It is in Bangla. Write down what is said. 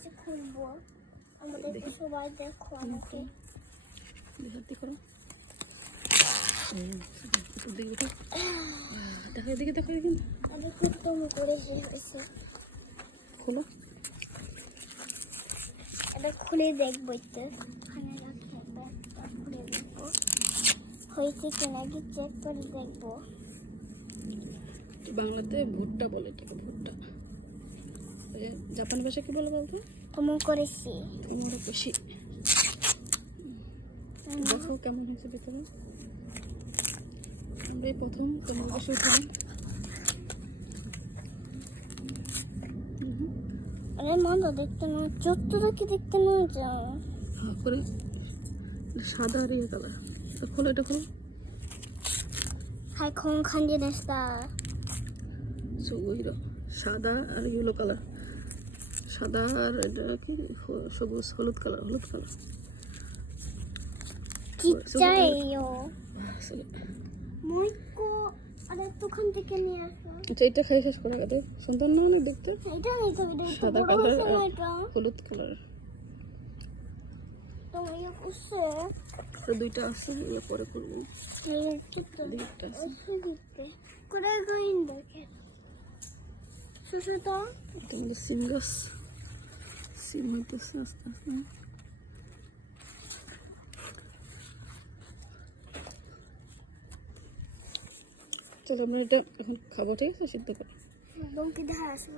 এসে খুলবো। আমাদের সবাই দেখো আমাকে। দেখি করো। দেখো এদিকে দেখো এদিকে। আমি খুব করে এসেছি। খোলো। এটা খুলে দেখবো একটু। এখানে রাখে ব্যাগটা খুলে দেখবো হয়েছে কিনা কি চেক করে দেখবো। বাংলাতে ভুট্টা বলে, এটাকে ভুট্টা। জাপানি ভাষা কি বলে বলতো? কমন করেছি। তোমরা বেশি দেখো কেমন হয়েছে ভিতরে। আমরা এই প্রথম তোমার কাছে উঠলাম। আরে মন্দ দেখতে না, চোখটা কি দেখতে না যাও করে সাদা আর ইয়ে কালার। খোলো, এটা খোলো। হাই খন খান্ডি নেস্তা সবুজ সাদা আর ইয়েলো কালার, সাদা আর এটা কি সবুজ হলুদ কালার, হলুদ কালার। চিচাইও মুইকো আরে দোকান থেকে নিয়ে আসো। আচ্ছা, এটা খাই শেষ করে গেছে। সুন্দর না অনেক দেখতে? এটা নিতে হবে, সাদা কালার আর হলুদ কালার। তুমি কুসে তো দুইটা আছে, এগুলো পরে করবো। দুইটা আছে। করে গোইন দেখে সুসুতা এটা হলো সিম গাছ। সিম হইতেছে আস্তে আস্তে। চলো আমরা এটা এখন খাবো, ঠিক আছে? সিদ্ধ করে। বঙ্কি ধার আছে